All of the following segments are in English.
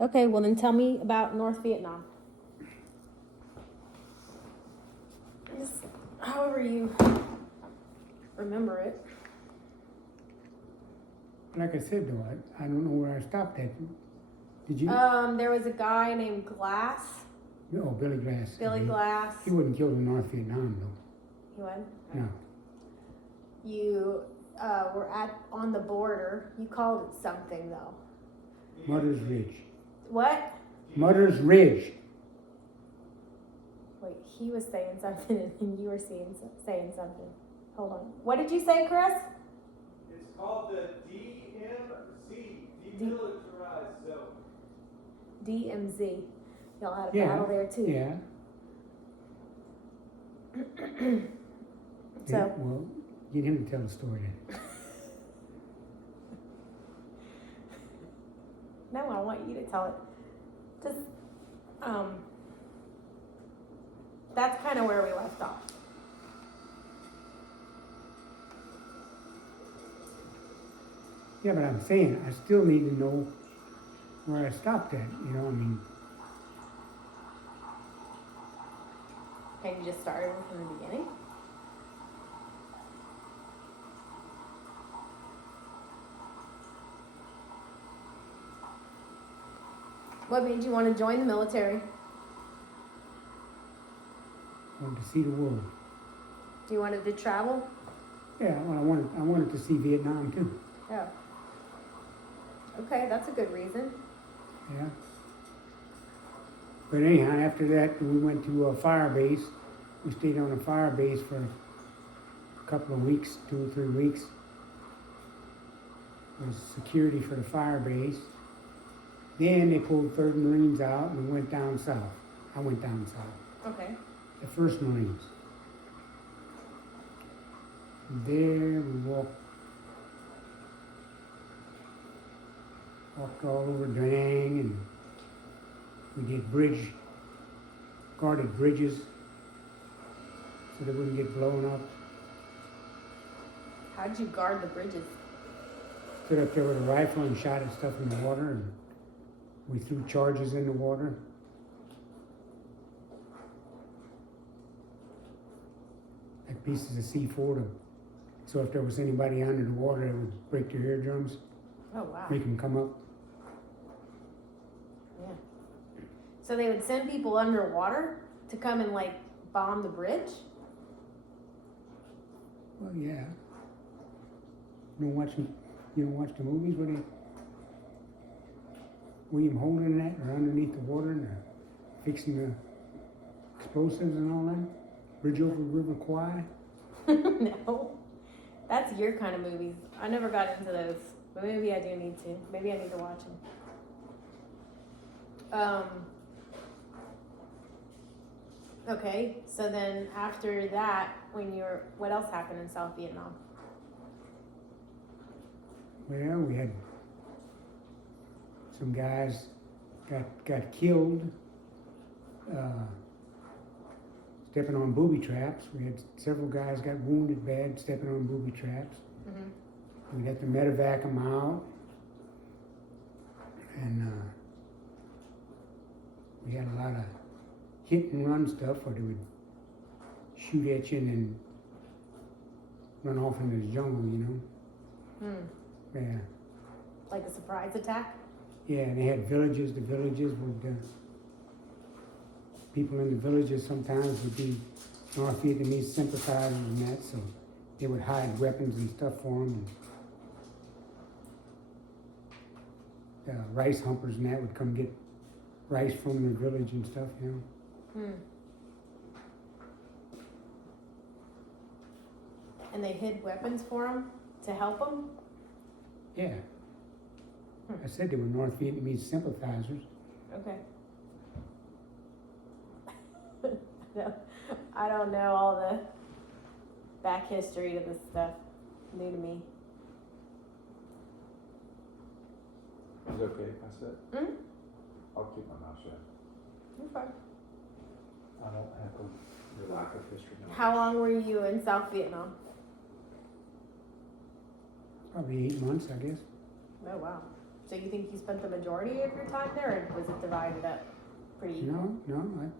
Okay, well then tell me about North Vietnam. Just however you remember it. Like I said though, I don't know where I stopped at. Did you? There was a guy named Glass. Oh, Billy Glass. Billy Glass. He wasn't killed in North Vietnam though. He was? No. You were on the border. You called it something though. Mother's Ridge. What? Mother's Ridge. Wait, he was saying something and you were saying something. Hold on. What did you say, Chris? It's called the DMZ, Demilitarized Zone. DMZ. Y'all had a Yeah. battle there too. Yeah. So. Yeah, well, get him to tell the story then. No, I want you to tell it. Just, that's kind of where we left off. Yeah, but I'm saying I still need to know where I stopped at. You know, I mean, Can you just start over from the beginning? What made you want to join the military? I wanted to see the world. You wanted to travel? Yeah, well, I wanted to see Vietnam too. Yeah. Okay, that's a good reason. Yeah. But anyhow, after that, we went to a fire base. We stayed on a fire base for a couple of weeks, 2 or 3 weeks. It was security for the fire base. Then they pulled 3rd Marines out and we went down south. I went down south. Okay. The 1st Marines. From there, we walked all over Da Nang, and we did guarded bridges so they wouldn't get blown up. How'd you guard the bridges? Stood up there with a rifle and shot at stuff in the water, and we threw charges in the water. Like pieces of C4 so if there was anybody under the water, it would break their eardrums, Oh, wow. make them come up. Yeah. So they would send people underwater to come and like bomb the bridge? Well, yeah. You don't watch the movies where they William Holden that are underneath the water and they're fixing the explosives and all that? Bridge over River Kwai? No. That's your kind of movies. I never got into those. But maybe I do need to. Maybe I need to watch them. Okay, so then after that, what else happened in South Vietnam? Well, we had some guys got killed stepping on booby traps. We had several guys got wounded bad stepping on booby traps. Mm-hmm. We had to medevac them out, and we had a lot of hit and run stuff where they would shoot at you and then run off into the jungle, you know. Yeah. Like a surprise attack? Yeah, and they had villages. The villages would, people in the villages sometimes would be North Vietnamese sympathizers and that, so they would hide weapons and stuff for them. And, rice humpers and that would come get rice from their village and stuff, you know. And they hid weapons for them to help them? Yeah. I said they were North Vietnamese sympathizers. Okay. No, I don't know all the back history to this stuff. New to me. Is it okay if I sit? Mm-hmm. I'll keep my mouth shut. Okay. I don't have a lack of history. How long were you in South Vietnam? Probably 8 months, I guess. Oh, wow. So you think you spent the majority of your time there, or was it divided up pretty equal? No,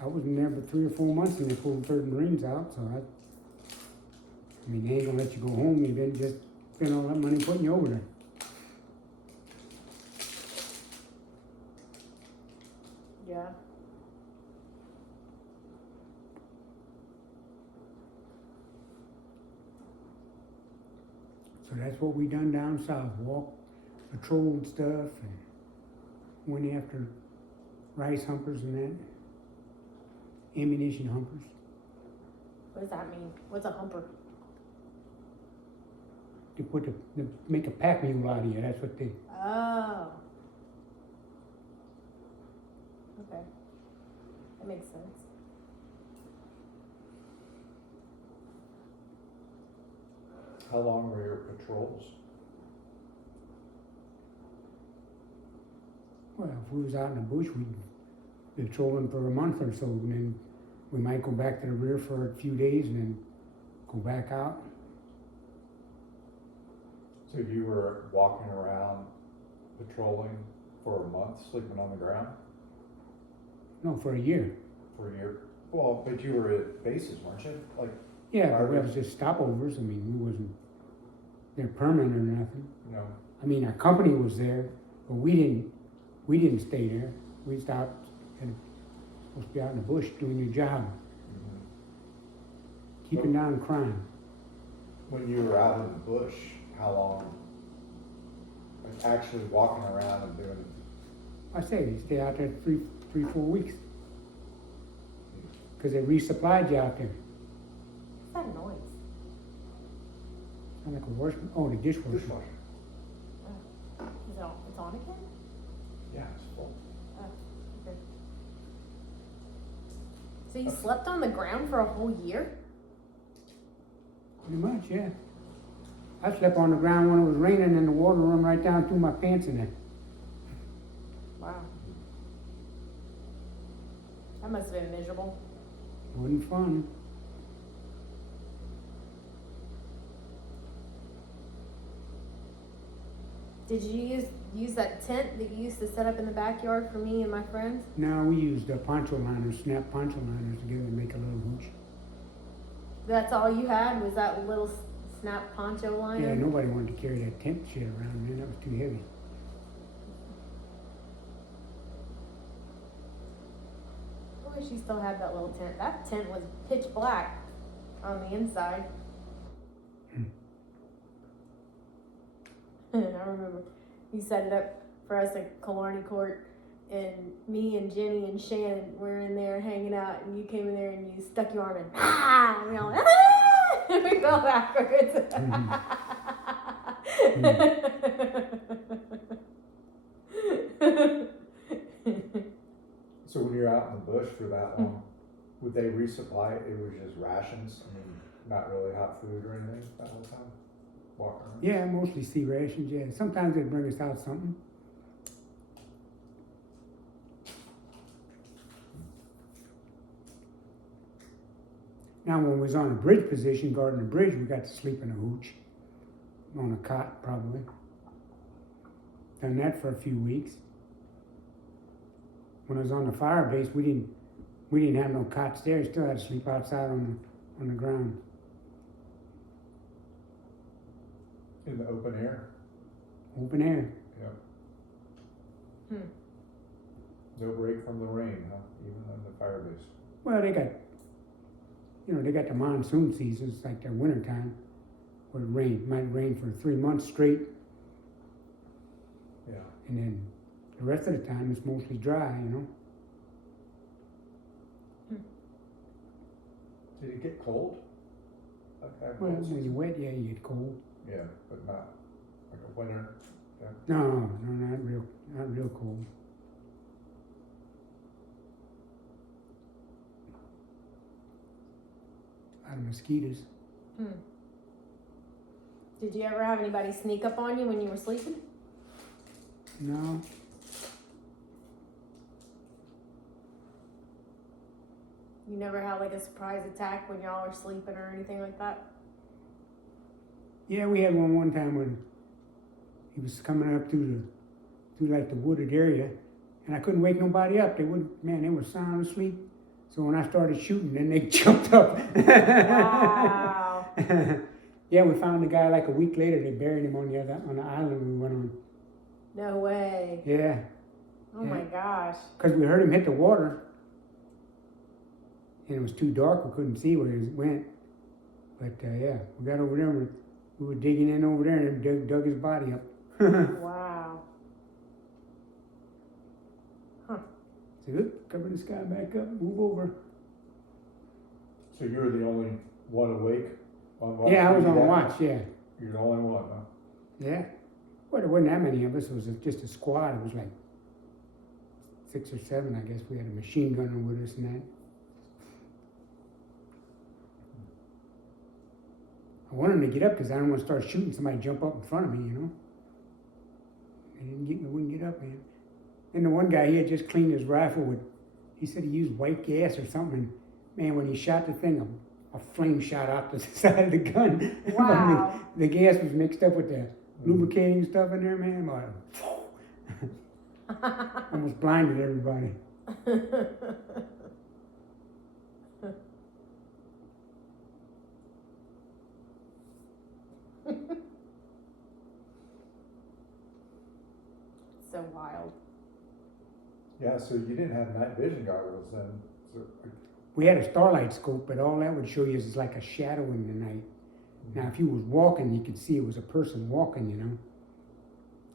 I wasn't there but 3 or 4 months and they pulled 3rd Marines out, so I mean, they ain't gonna let you go home, you didn't just spend all that money putting you over there. Yeah. So that's what we done down south, walked, patrolled stuff, and went after rice humpers and that, ammunition humpers. What does that mean? What's a humper? They make a pack mule out of you, that's what they, Oh. Okay. That makes sense. How long were your patrols? well, if we was out in the bush, we'd be patrolling for a month or so, and then we might go back to the rear for a few days and then go back out. So you were walking around patrolling for a month, sleeping on the ground No, for a year. for a year? Well, but you were at bases, weren't you? Like, Yeah, but that was just stopovers, I mean, we wasn't there permanent or nothing. no, I mean, our company was there, but we didn't stay there. We stopped and supposed to be out in the bush doing your job, keeping down crime. when you were out in the bush, how long? Like actually walking around and doing, I say, you stay out there 3, 4 weeks. Cause they resupplied you out there. What's that noise? Sound like a wash, oh, the dishwasher. dishwasher. Is it on? It's on again? Yeah, it's full. Oh, okay. So you slept on the ground for a whole year? Pretty much, yeah. I slept on the ground when it was raining and the water run right down through my pants in there. Wow. That must have been miserable. Wasn't fun. Did you use that tent that you used to set up in the backyard for me and my friends? No, we used poncho liners, snap poncho liners together to make a little hooch. That's all you had was that little snap poncho liner? Yeah, nobody wanted to carry that tent shit around, man, that was too heavy. I wish you still had that little tent. That tent was pitch black on the inside. I remember you set it up for us at Killarney Court, and me and Jenny and Shannon were in there hanging out, and you came in there and you stuck your arm in. Ah! And we all went, ah! And we fell backwards. So when you're out in the bush for that long, would they resupply it? It was just rations? I mean, not really hot food or anything that whole time? Walking around? Yeah, mostly sea rations, yeah. Sometimes they'd bring us out something. Now, when we was on a bridge position, guarding the bridge, we got to sleep in a hooch. On a cot, probably. Done that for a few weeks. When I was on the fire base, we didn't have no cots there. Still had to sleep outside on the ground. In the open air? Open air. Yeah. No break from the rain, huh? Even on the fire base? Well, they got the monsoon seasons, like their winter time, where it might rain for 3 months straight, Yeah. and then the rest of the time it's mostly dry, Did it get cold? Okay. Well, when you're wet, yeah, you get cold. Yeah, but not like a winter. No, not real cold. A lot of mosquitoes. Did you ever have anybody sneak up on you when you were sleeping? No. You never had like a surprise attack when y'all were sleeping or anything like that? Yeah, we had one time when he was coming up through like the wooded area, and I couldn't wake nobody up. They were sound asleep. So when I started shooting, then they jumped up. Wow. Yeah, we found the guy like a week later. They buried him on the island we went on. No way. Yeah, Oh my gosh. because we heard him hit the water, and it was too dark. We couldn't see where he went. But yeah, we got over there. And we were digging in over there, and dug his body up. Wow. Said, "Look, cover this guy back up. Move over." So you were the only one awake on watch? Yeah, I was on that watch. night? Yeah, You're the only one, huh? yeah. Well, there wasn't that many of us. It was just a squad. It was like 6 or 7, I guess. We had a machine gunner with us and that. I wanted him to get up because I didn't want to start shooting. Somebody jump up in front of me, you know. They wouldn't get up, man. And the one guy, he had just cleaned his rifle with, he said he used white gas or something. And man, when he shot the thing, a flame shot out the side of the gun. Wow. the gas was mixed up with the lubricating stuff in there, man. Almost blinded everybody. So wild. Yeah, so you didn't have night vision goggles then. So, We had a starlight scope, but all that would show you is like a shadow in the night. Now, if you was walking, you could see it was a person walking, you know.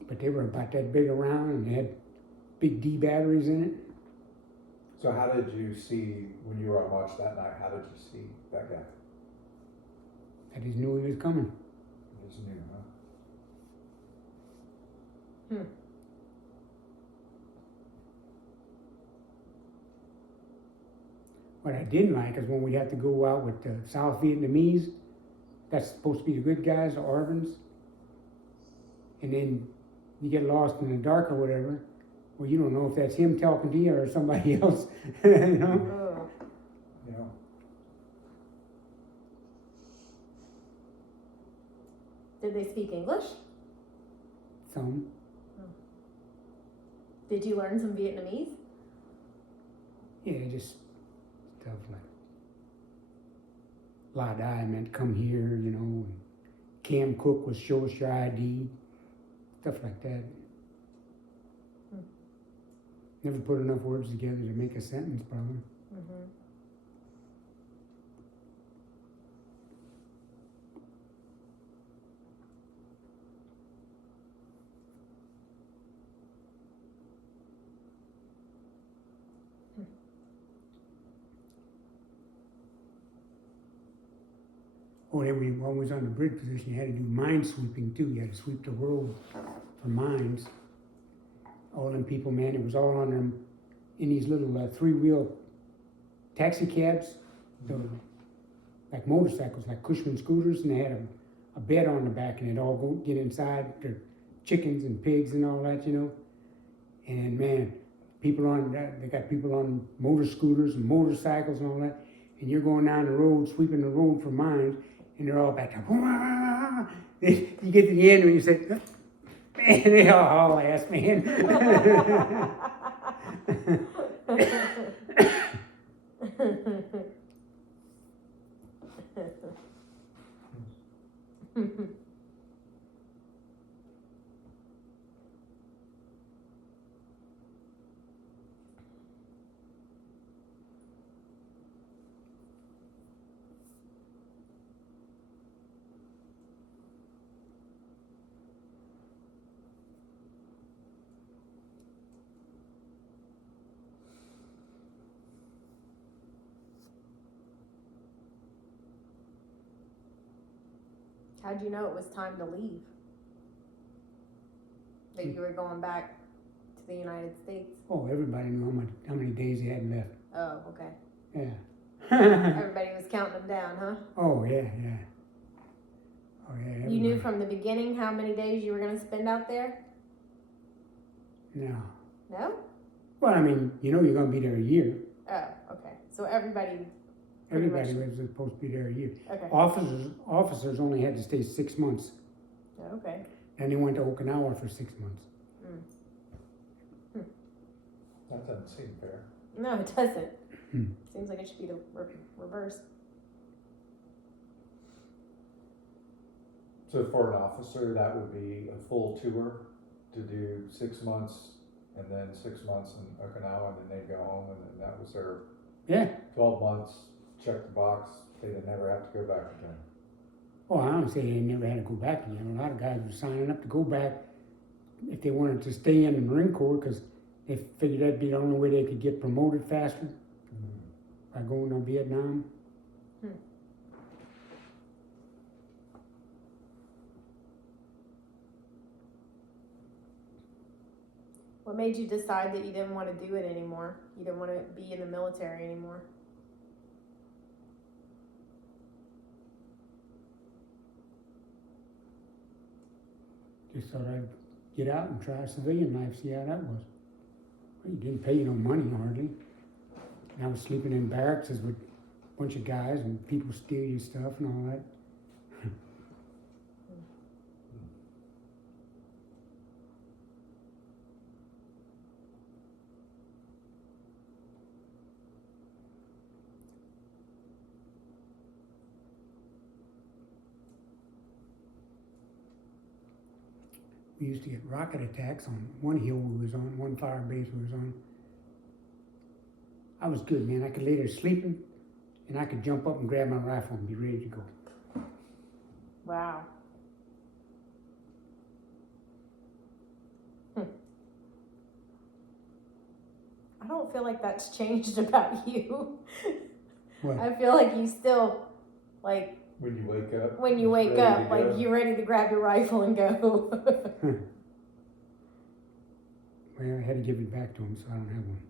But they were about that big around, and they had big D batteries in it. so how did you see, when you were on watch that night, how did you see that guy? I just knew he was coming. You just knew, huh? What I didn't like is when we'd have to go out with the South Vietnamese. That's supposed to be the good guys, the Arvins. And then you get lost in the dark or whatever. Well, you don't know if that's him talking to you or somebody else, you know? Ugh. Yeah. Did they speak English? Some. Did you learn some Vietnamese? Yeah, just stuff like La Dai meant come here, you know. And Cam Cook was show us your ID, stuff like that. Never put enough words together to make a sentence, probably. Mm-hmm. Oh, then we always on the bridge position, you had to do mine sweeping too. You had to sweep the road for mines. All them people, man, it was all on them in these little 3-wheel taxi cabs, like motorcycles, like Cushman scooters, and they had a bed on the back, and they'd all go get inside. Their chickens and pigs and all that, you know. And man, they got people on motor scooters and motorcycles and all that, and you're going down the road, sweeping the road for mines, and they're all back there. You get to the end and you say, man, they all haul ass, man. How'd you know it was time to leave? That you were going back to the United States? Oh, everybody knew how many days they had left. Oh, okay. Yeah. Everybody was counting them down, huh? Oh, yeah. Oh, yeah. You knew everybody. from the beginning how many days you were going to spend out there? No. No? Well, I mean, you know you're going to be there a year. Oh, okay. So everybody. Everybody much. was supposed to be there a year. Okay. Officers only had to stay 6 months. Okay. Then they went to Okinawa for 6 months. That doesn't seem fair. No, it doesn't. Hmm. Seems like it should be the reverse. So for an officer, that would be a full tour to do 6 months and then 6 months in Okinawa, and then they'd go home, and then that was their Yeah. 12 months, check the box, they'd never have to go back again. Oh, I don't say they never had to go back again. A lot of guys were signing up to go back if they wanted to stay in the Marine Corps because they figured that'd be the only way they could get promoted faster by going to Vietnam. What made you decide that you didn't want to do it anymore? You didn't want to be in the military anymore? Just thought I'd get out and try civilian life, see how that was. Well, you didn't pay you no money hardly. And I was sleeping in barracks with a bunch of guys and people steal your stuff and all that. We used to get rocket attacks on one hill we was on, one fire base we was on. I was good, man. I could lay there sleeping, and I could jump up and grab my rifle and be ready to go. Wow. I don't feel like that's changed about you. What? I feel like you still, like, When you wake up? when you wake ready to up, like go. you're ready to grab your rifle and go. Well, I had to give it back to him, so I don't have one.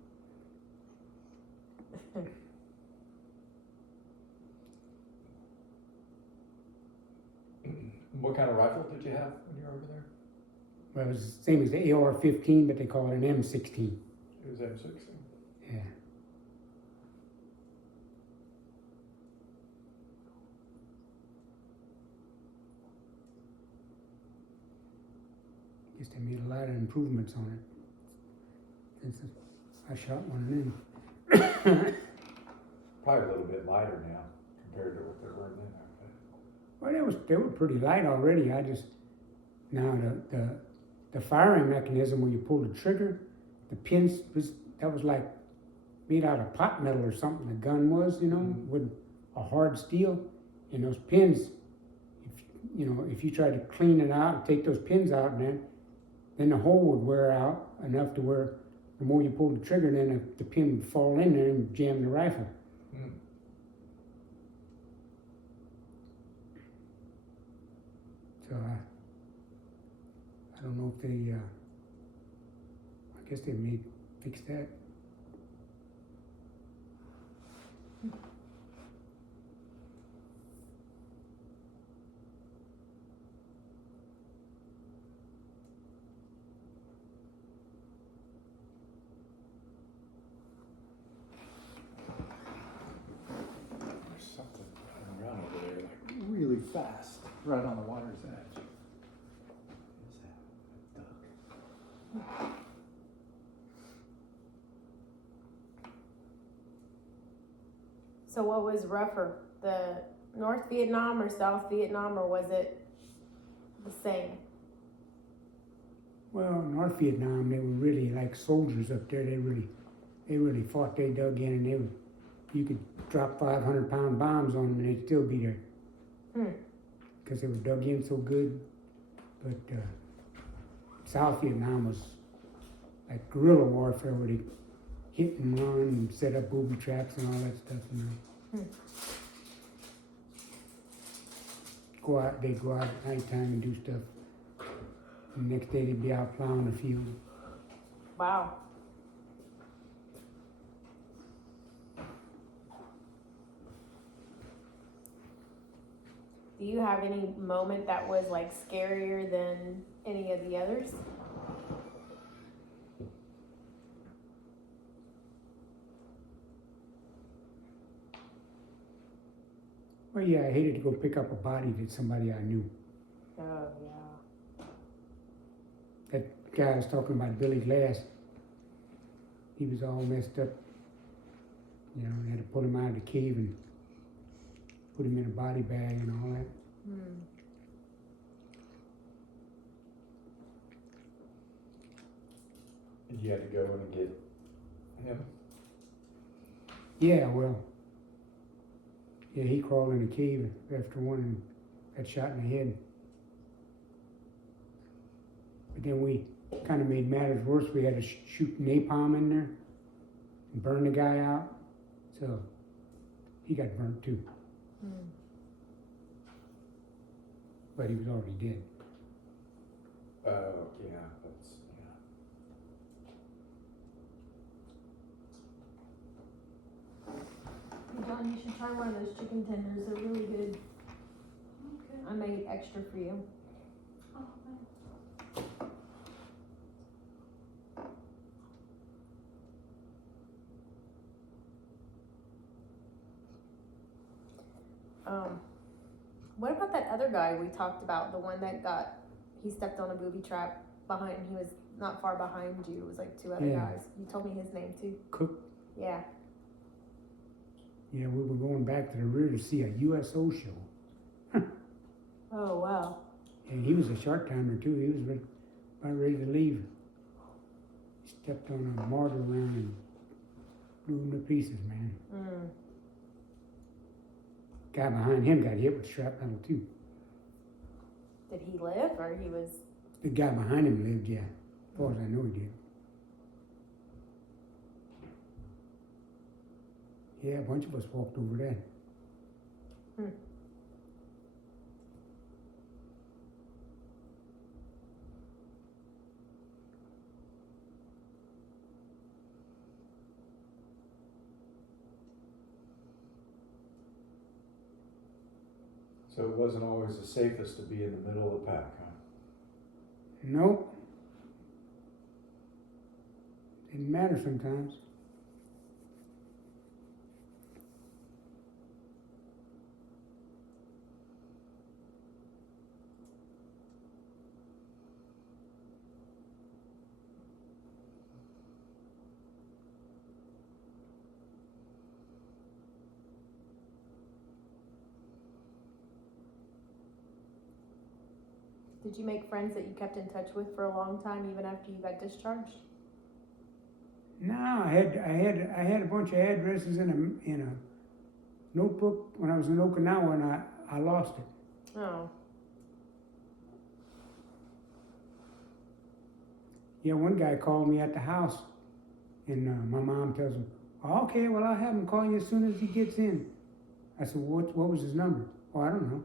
What kind of rifle did you have when you were over there? Well, it was the same as the AR-15, but they call it an M16. It was M16. Yeah. Guess they made a lot of improvements on it since I shot one of them. Probably a little bit lighter now compared to what they were then. Well, they were pretty light already. I just now the firing mechanism where you pull the trigger, the pins was like made out of pot metal or something. The gun was, with a hard steel, and those pins. If you try to clean it out and take those pins out, then the hole would wear out enough to where the more you pull the trigger, then the pin would fall in there and jam the rifle. Mm. So I don't know if they, I guess they may fix that. There's something running around over there like really fast, right on the water's edge. Is that a duck? So what was rougher, the North Vietnam or South Vietnam, or was it the same? Well, North Vietnam, they were really like soldiers up there. They really fought. They dug in, and you could drop 500-pound bombs on them, and they'd still be there. Because they were dug in so good. But South Vietnam was like guerrilla warfare, where they hit and run and set up booby traps and all that stuff. They'd go out at nighttime and do stuff. And the next day they'd be out plowing the field. Wow. Do you have any moment that was like scarier than any of the others? Well, yeah, I hated to go pick up a body that somebody I knew. Oh, yeah. That guy I was talking about, Billy Glass, he was all messed up. You know, they had to pull him out of the cave and put him in a body bag and all that. Hmm. And you had to go in and get him? Yeah, well, yeah, he crawled in a cave after one and got shot in the head. But then we kind of made matters worse. We had to shoot napalm in there and burn the guy out. So he got burnt too, Hmm. but he was already dead. Oh, yeah, that's, yeah. Hey John, you should try one of those chicken tenders. They're really good. Okay. I made extra for you. Oh, thanks. What about that other guy we talked about? The one that he stepped on a booby trap behind. He was not far behind you. It was like two other Yeah. guys. You told me his name too. Cook. Yeah. Yeah, we were going back to the rear to see a USO show. Oh wow. And he was a short timer too. He was about ready to leave. He stepped on a martyr around and blew him to pieces, man. Mm. Guy behind him got hit with shrapnel too. Did he live or he was? The guy behind him lived, yeah. As far as I know he did. Yeah, a bunch of us walked over that. Hmm. So it wasn't always the safest to be in the middle of the pack, huh? Nope. Didn't matter sometimes. Did you make friends that you kept in touch with for a long time, even after you got discharged? No, I had a bunch of addresses in a notebook when I was in Okinawa, and I lost it. Oh. Yeah, one guy called me at the house, and my mom tells him, "Oh, okay, well, I'll have him call you as soon as he gets in." I said, what was his number? Oh, I don't know.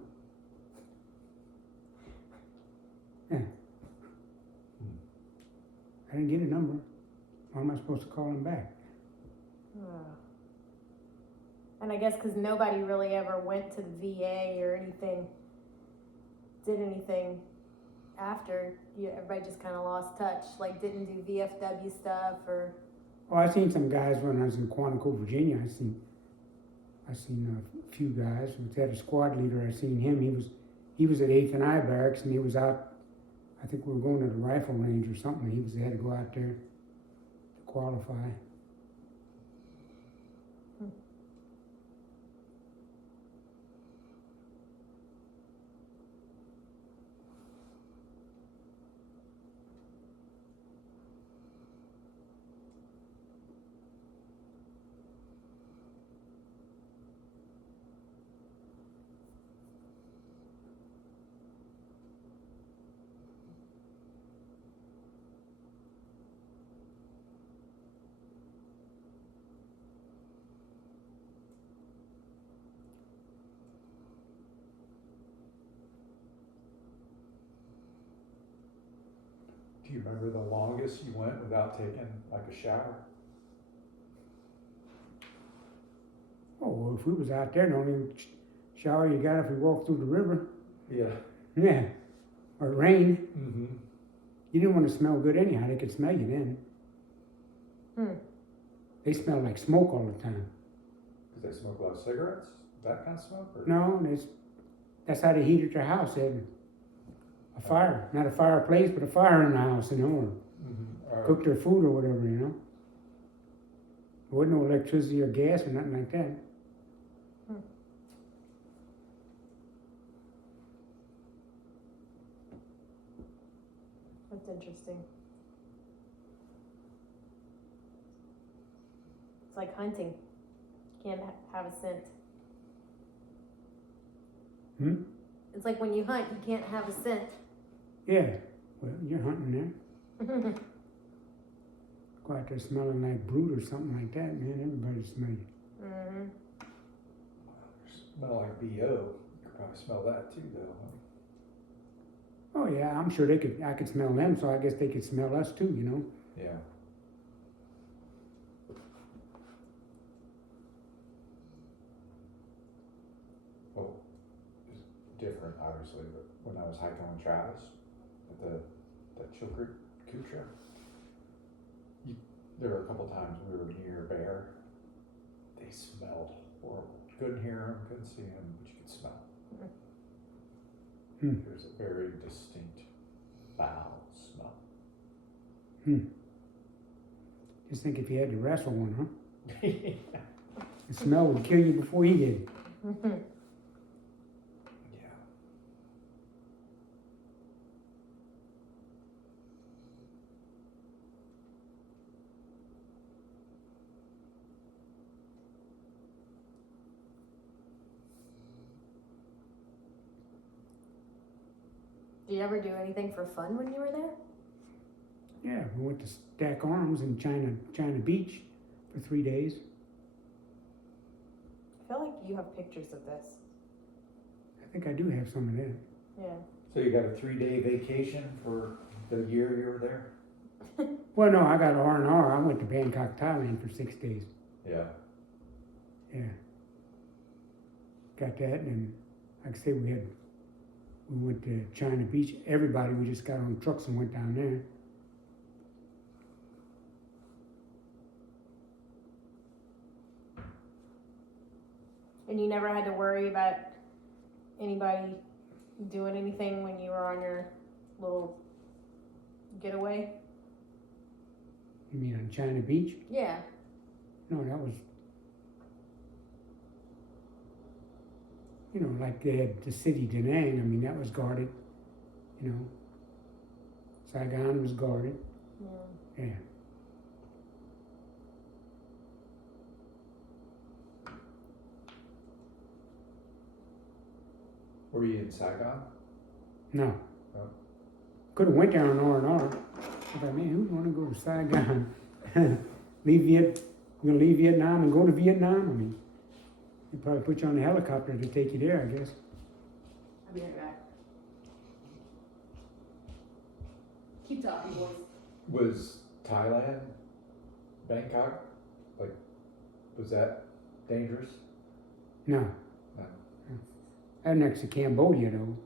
Yeah. I didn't get a number. How am I supposed to call him back? And I guess because nobody really ever went to the VA or anything, did anything after, everybody just kind of lost touch, like didn't do VFW stuff or... Oh, I seen some guys when I was in Quantico, Virginia. I seen a few guys. We had a squad leader. I seen him. He was at 8th and I barracks, and he was out. I think we were going to the rifle range or something. He had to go out there to qualify. Do you remember the longest you went without taking like a shower? Oh, well, if we was out there, the only shower you got if we walked through the river. Yeah. Yeah. Or it rained. Mm-hmm. You didn't want to smell good anyhow. They could smell you then. Hmm. They smell like smoke all the time. Because they smoke a lot of cigarettes? That kind of smoke? Or? No, that's how they heated their house. a fire, not a fireplace, but a fire in the house, you know, or Or- cook their food or whatever, you know. There wasn't no electricity or gas or nothing like that. That's interesting. It's like hunting. Can't have a scent. Hmm? It's like when you hunt, you can't have a scent. Yeah, well, you're hunting there. Go out there smelling like brood or something like that, man. Everybody smell you. Mm-hmm. Smell like BO. You could probably smell that too, though. Oh yeah, I'm sure I could smell them, so I guess they could smell us too, you know. Yeah. Well, it's different, obviously, but when I was hiking with Travis at the Chilkoot Trail, there were a couple times we were near a bear. They smelled horrible. Couldn't hear them, couldn't see them, but you could smell. Hmm. There's a very distinct foul smell. Just think if you had to wrestle one, huh? The smell would kill you before he did. Mm-hmm. Yeah. Did you ever do anything for fun when you were there? Yeah, we went to Stack Arms in China Beach for 3 days. I feel like you have pictures of this. I think I do have some of that. Yeah. So you got a 3-day vacation for the year you were there? Well, no, I got R&R. I went to Bangkok, Thailand for 6 days. Yeah. Yeah. Got that, and like I say, we went to China Beach. Everybody, we just got on trucks and went down there. And you never had to worry about anybody doing anything when you were on your little getaway? You mean on China Beach? Yeah. No, that was, you know, like they had the city Da Nang. I mean, that was guarded, you know. Saigon was guarded. Yeah. Yeah. Were you in Saigon? No. Oh. Could have went there on R&R. I thought, man, who'd want to go to Saigon? You're gonna leave Vietnam and go to Vietnam? I mean, they'd probably put you on a helicopter to take you there, I guess. I'll be right back. Keep talking, boys. Was Thailand, Bangkok, like, was that dangerous? No. No. That next to Cambodia, though.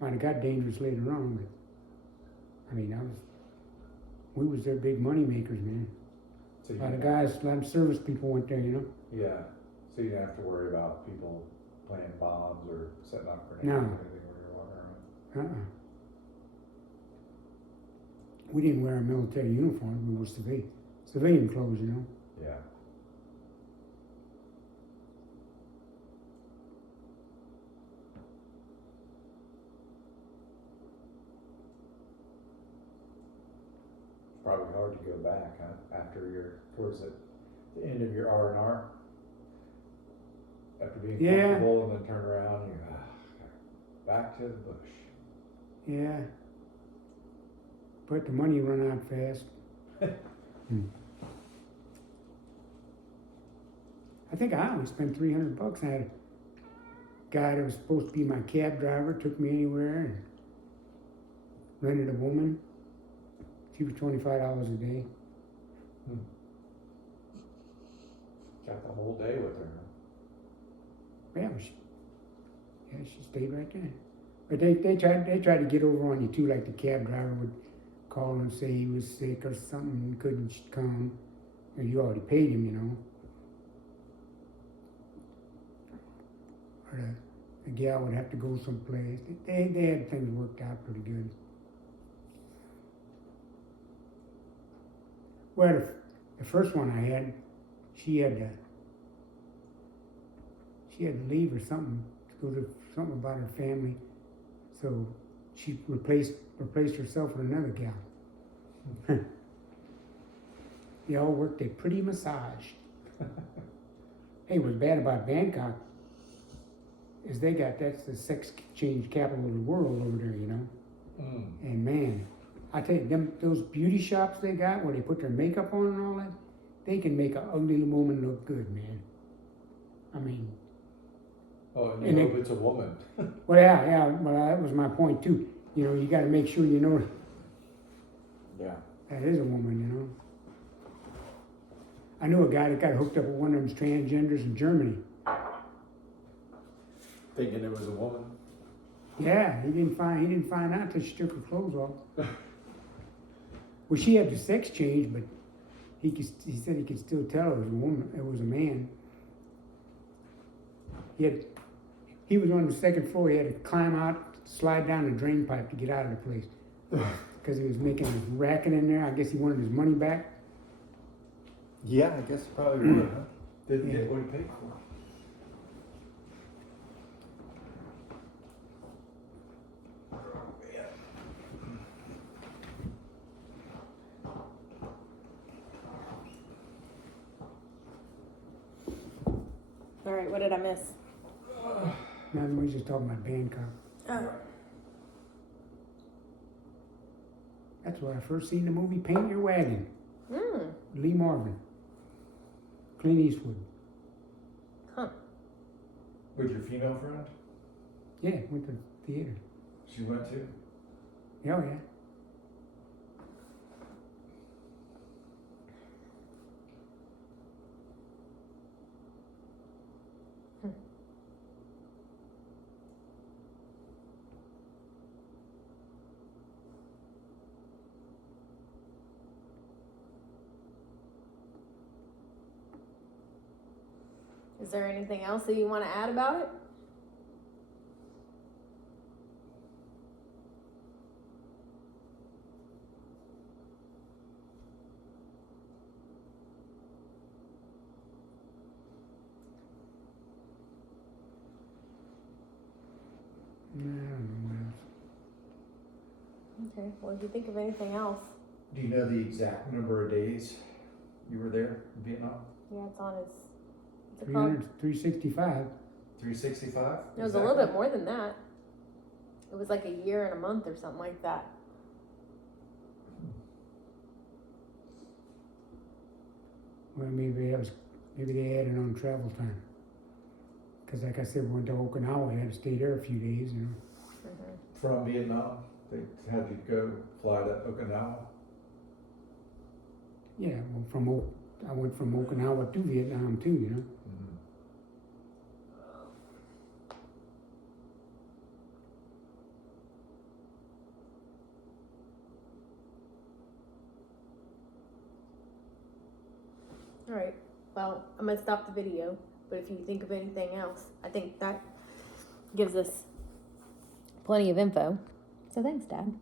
Might have got dangerous later on, but I mean, we was their big money makers, man. So A you lot of guys, a lot of service people went there, you know. Yeah. So you didn't have to worry about people planting bombs or setting up grenades No. or anything where you're walking around. We didn't wear a military uniform. We were civilian clothes, you know. Yeah. Probably hard to go back, huh? After you're towards the end of your R&R. After being Yeah. comfortable and then turn around, you're back to the bush. Yeah. But the money run out fast. I think I only spent $300. I had a guy that was supposed to be my cab driver, took me anywhere, and rented a woman. She was $25 a day. Got the whole day with her. Yeah, she stayed right there. But they tried to get over on you too, like the cab driver would call and say he was sick or something and couldn't come. And you already paid him, you know. Or the a gal would have to go someplace. They had things worked out pretty good. Well, the first one I had, she had to leave or something to go to something about her family, so she replaced herself with another gal. They all worked a pretty massage. Hey, what's bad about Bangkok is that's the sex change capital of the world over there, you know. Mm. And man, I tell you, those beauty shops they got where they put their makeup on and all that, they can make an ugly woman look good, man. I mean, Oh, and And you they- hope it's a woman. well, yeah, well, that was my point too. You know, you got to make sure you know Yeah. that is a woman, you know. I knew a guy that got hooked up with one of those transgenders in Germany. Thinking it was a woman. Yeah, he didn't find out till she took her clothes off. Well, she had the sex change, but he said he could still tell it was a woman. It was a man. He was on the second floor. He had to climb out, slide down the drain pipe to get out of the place because he was making his racket in there. I guess he wanted his money back. Yeah, I guess it probably would, huh? Didn't Yeah. get what he paid for. All right, what did I miss? Now we're just talking about Bangkok. Oh. That's where I first seen the movie Paint Your Wagon. Mm. Lee Marvin, Clint Eastwood. Huh. With your female friend? Yeah, went to the theater. She went too? Yeah, oh, yeah. Is there anything else that you want to add about it? I don't know what else. Okay, well, if you think of anything else, Do you know the exact number of days you were there in Vietnam? yeah, it's on his. What's it called? 365. 365? It was a little bit more than that. It was like a year and a month or something like that. Well, maybe they added on travel time. Because like I said, we went to Okinawa. I had to stay there a few days, you know. Mm-hmm. From Vietnam? They had you go fly to Okinawa? Yeah, well, I went from Okinawa to Vietnam too, you know. Mm-hmm. All right. Well, I'm gonna stop the video. But if you think of anything else, I think that gives us plenty of info. So thanks, Dad.